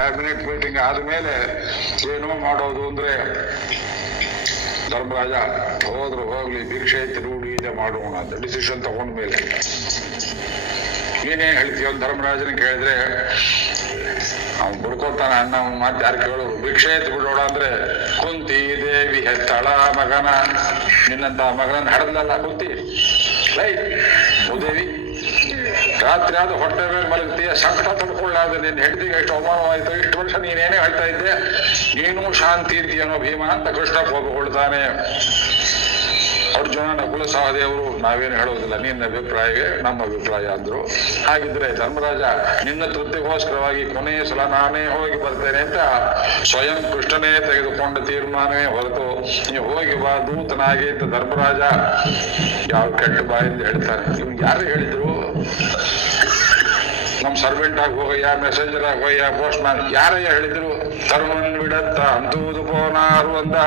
Cabinet meeting ಆದಮೇಲೆ ಏನೋ ಮಾಡೋದು ಅಂದ್ರೆ ಧರ್ಮರಾಜ ಹೋದ್ರು ಹೋಗ್ಲಿ ಭಿಕ್ಷೆ ರೂಢಿ ಇದೆ ಮಾಡೋಣ ಅಂತ ಡಿಸಿಷನ್ ತಗೊಂಡ್ಮೇಲೆ ಏನೇನು ಹೇಳ್ತೀವ ಧರ್ಮರಾಜನ ಕೇಳಿದ್ರೆ ಅವ್ನು ಬಿಡ್ಕೋತಾನೆ ಅಣ್ಣ ಮಾತು ಯಾರು ಕೇಳೋರು ಭಿಕ್ಷೆ ಬಿಡೋಣ ಅಂದ್ರೆ ಕುಂತಿ ದೇವಿ ಹೆತ್ತಳ ಮಗನ ನಿನ್ನಂತ ಮಗನ ಹಡದಲ್ಲ ಕುಂತಿ ಲೈ ಭೂದೇವಿ ರಾತ್ರಿ ಆದ ಹೊಟ್ಟೆ ಮೇಲೆ ಮಲಗ್ತೀಯ ಸಂಕಟ ತಡ್ಕೊಳ್ಳಾದ ನಿನ್ನ ಹೆಂಡತಿಗೆ ಎಷ್ಟು ಅವಮಾನವಾಯ್ತು ಇಷ್ಟು ವರ್ಷ ನೀನೇನೇ ಹೇಳ್ತಾ ಇದ್ದೆ ನೀನು ಶಾಂತಿ ಅಂತೀಯನೋ ಭೀಮ ಅಂತ ಕೃಷ್ಣ ಕೋಪಗೊಳ್ತಾನೆ. ಅರ್ಜುನ ನಕುಲ ಸಹದೇವರು ನಾವೇನು ಹೇಳೋದಿಲ್ಲ, ನಿನ್ನ ಅಭಿಪ್ರಾಯವೇ ನಮ್ಮ ಅಭಿಪ್ರಾಯ ಅಂದ್ರು. ಹಾಗಿದ್ರೆ ಧರ್ಮರಾಜ ನಿನ್ನ ತೃಪ್ತಿಗೋಸ್ಕರವಾಗಿ ಕೊನೆಯ ಸಲ ನಾನೇ ಹೋಗಿ ಬರ್ತೇನೆ ಅಂತ ಸ್ವಯಂ ಕೃಷ್ಣನೇ ತೆಗೆದುಕೊಂಡ ತೀರ್ಮಾನವೇ ಹೊರತು ನೀವು ಹೋಗಿ ಬಾ ದೂತನಾಗಿ ಅಂತ ಧರ್ಮರಾಜ ಯಾವ ಕೆಟ್ಟ ಬಾಯಿಂದ ಹೇಳ್ತಾನೆ. ಇವ್ನು ಯಾರು ಹೇಳಿದ್ರು? ನಮ್ ಸರ್ವೆಂಟ್ ಆಗಿ ಹೋಗಯ್ಯ, ಮೆಸೇಂಜರ್ ಆಗಿ ಹೋಗಯ್ಯ, ಪೋಸ್ಟ್ ಮ್ಯಾನ್ ಯಾರಯ್ಯ ಹೇಳಿದ್ರು? ಕರ್ಮನ್ ಬಿಡತ್ತ ಅಂತೂದು ಪೋನಾರು ಅಂದ.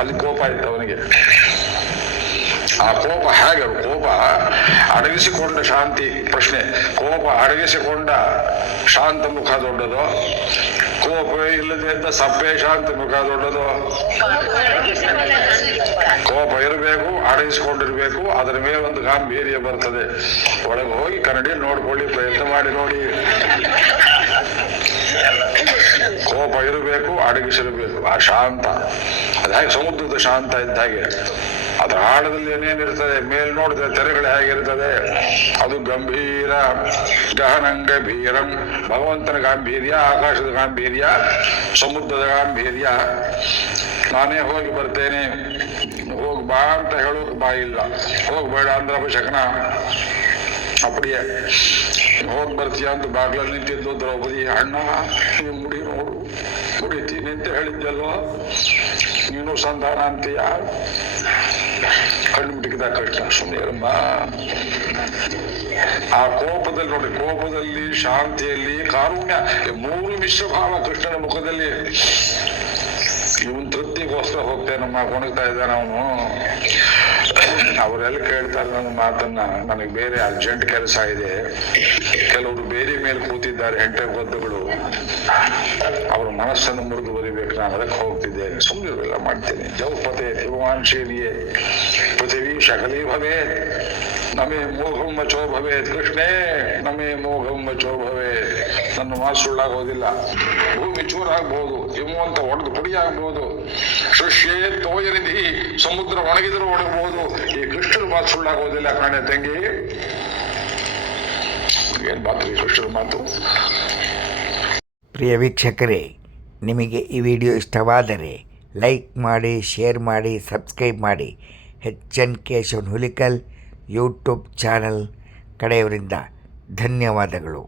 ಅಲ್ಲಿ ಕೋಪ ಇತ್ತು ಅವನಿಗೆ. ಆ ಕೋಪ ಹೇಗೆ? ಕೋಪ ಅಡಗಿಸಿಕೊಂಡ ಶಾಂತಿ ಪ್ರಶ್ನೆ. ಕೋಪ ಅಡಗಿಸಿಕೊಂಡ ಶಾಂತ ಮುಖ ದೊಡ್ಡದು, ಕೋಪ ಇಲ್ಲದೆ ಇದ್ದ ಸಪ್ಪೆ ಶಾಂತ ಮುಖ ದೊಡ್ಡದು. ಕೋಪ ಇರಬೇಕು, ಅಡಗಿಸಿಕೊಂಡಿರ್ಬೇಕು, ಅದರ ಮೇಲೆ ಒಂದು ಗಾಂಭೀರ್ಯ ಬರ್ತದೆ. ಒಳಗೆ ಹೋಗಿ ಕನ್ನಡಿ ನೋಡ್ಕೊಳ್ಳಿ, ಪ್ರಯತ್ನ ಮಾಡಿ ನೋಡಿ. ಕೋಪ ಇರಬೇಕು, ಅಡಗಿಸಿರಬೇಕು. ಆ ಶಾಂತ ಅದ ಹಾಗೆ ಸಮುದ್ರದ ಶಾಂತ ಇದ್ದ ಹಾಗೆ. ಅದರ ಆಳದಲ್ಲಿ ಏನೇನಿರ್ತದೆ, ಮೇಲ್ ನೋಡಿದ್ರೆ ತೆರೆಗಳು ಹೇಗಿರ್ತದೆ, ಅದು ಗಂಭೀರ ಗಹನಂಗಭೀರಂ. ಭಗವಂತನ ಗಾಂಭೀರ್ಯ, ಆಕಾಶದ ಗಾಂಭೀರ್ಯ, ಸಮುದ್ರದ ಗಾಂಭೀರ್ಯ. ನಾನೇ ಹೋಗಿ ಬರ್ತೇನೆ, ಹೋಗಿ ಬಾ ಅಂತ ಹೇಳೋಕೆ ಬಾಯಿಲ್ಲ, ಹೋಗ್ಬೇಡ ಅಂದ್ರೆ ಅಪಶಕನ. ಅಪ್ಪಡಿಯೇ ಹೋಗಿ ಬರ್ತೀಯ ಅಂತ ಬಾಗ್ಲಲ್ಲಿ ನಿಂತಿದ್ದು ದ್ರೌಪದಿ, ಅಣ್ಣ ನೀವು ಮುಡಿ ನೋಡು, ಮುಡಿತೀನಿ ಅಂತ ಹೇಳಿದ್ದಲ್ವ, ನೀನು ಸಂಧಾನ ಅಂತೀಯ? ಕಣ್ಣು ಬಿಟ್ಟಿದ್ದ ಕೃಷ್ಣ, ಸುಮ್ಮನೆರಮ್ಮ. ಆ ಕೋಪದಲ್ಲಿ ನೋಡಿ, ಕೋಪದಲ್ಲಿ, ಶಾಂತಿಯಲ್ಲಿ, ಕಾರುಣ್ಯ, ಮೂರು ಮಿಶ್ರಭಾವ ಕೃಷ್ಣನ ಮುಖದಲ್ಲಿ. ಇವನ್ ತೃಪ್ತಿಗೋಸ್ಕರ ಹೋಗ್ತೇನಮ್ಮ, ಕೊಣಗ್ತಾ ಇದ್ದಾನ ಅವನು. ಅವರೆಲ್ಲ ಕೇಳ್ತಾರೆ ನನ್ನ ಮಾತನ್ನ, ನನಗೆ ಬೇರೆ ಅರ್ಜೆಂಟ್ ಕೆಲಸ ಇದೆ, ಕೆಲವರು ಬೇರೆ ಮೇಲೆ ಕೂತಿದ್ದಾರೆ, ಹೆಂಟೆ ಗೊದ್ದುಗಳು, ಅವ್ರ ಮನಸ್ಸನ್ನು ಮುರಿದು ಬರಿಬೇಕು, ನಾನು ಅದಕ್ಕೆ ಹೋಗ್ತಿದ್ದೇನೆ, ಸುಮ್ಮನಿರಲ್ಲ ಮಾಡ್ತೇನೆ. ಜೌಪತೆ ದಿವಾಂಶೇಲಿಯೇ ಪೃಥಿವೀ ಶಕಲೀ ಭವೇ ನಮೇ ಮೋಘಂ ವಚೋ ಭವೇತ್. ಕೃಷ್ಣೇ ನಮೇ ಮೋಘಂ ವಚೋ ಭವೇತ್. ನನ್ನ ಮಾತು ಸುಳ್ಳಾಗೋದಿಲ್ಲ. ಭೂಮಿ ಚೂರಾಗ್ಬಹುದು, ಹಿಮವಂತ ಒಡೆದು ಪುಡಿ ಆಗ್ಬಹುದು, ಸೃಷ್ಯೇ ತೋಯನಿಧಿ, ಸಮುದ್ರ ಒಣಗಿದರೂ ಒಣಗಬಹುದು. ಈ ಕೃಷ್ಣನ ಮಾತು ಸುಳ್ಳಾಗೋದಿಲ್ಲ ಕಾಣೆ ತಂಗಿ. ಏನ್ ಮಾತು ಈ ಕೃಷ್ಣನ ಮಾತು? ಪ್ರಿಯ ವೀಕ್ಷಕರೇ, ನಿಮಗೆ ಈ ವಿಡಿಯೋ ಇಷ್ಟವಾದರೆ ಲೈಕ್ ಮಾಡಿ, ಶೇರ್ ಮಾಡಿ, ಸಬ್ಸ್ಕ್ರೈಬ್ ಮಾಡಿ. N Keshavan Hulikal YouTube channel ಕಡೆಯವರಿಂದ ಧನ್ಯವಾದಗಳು.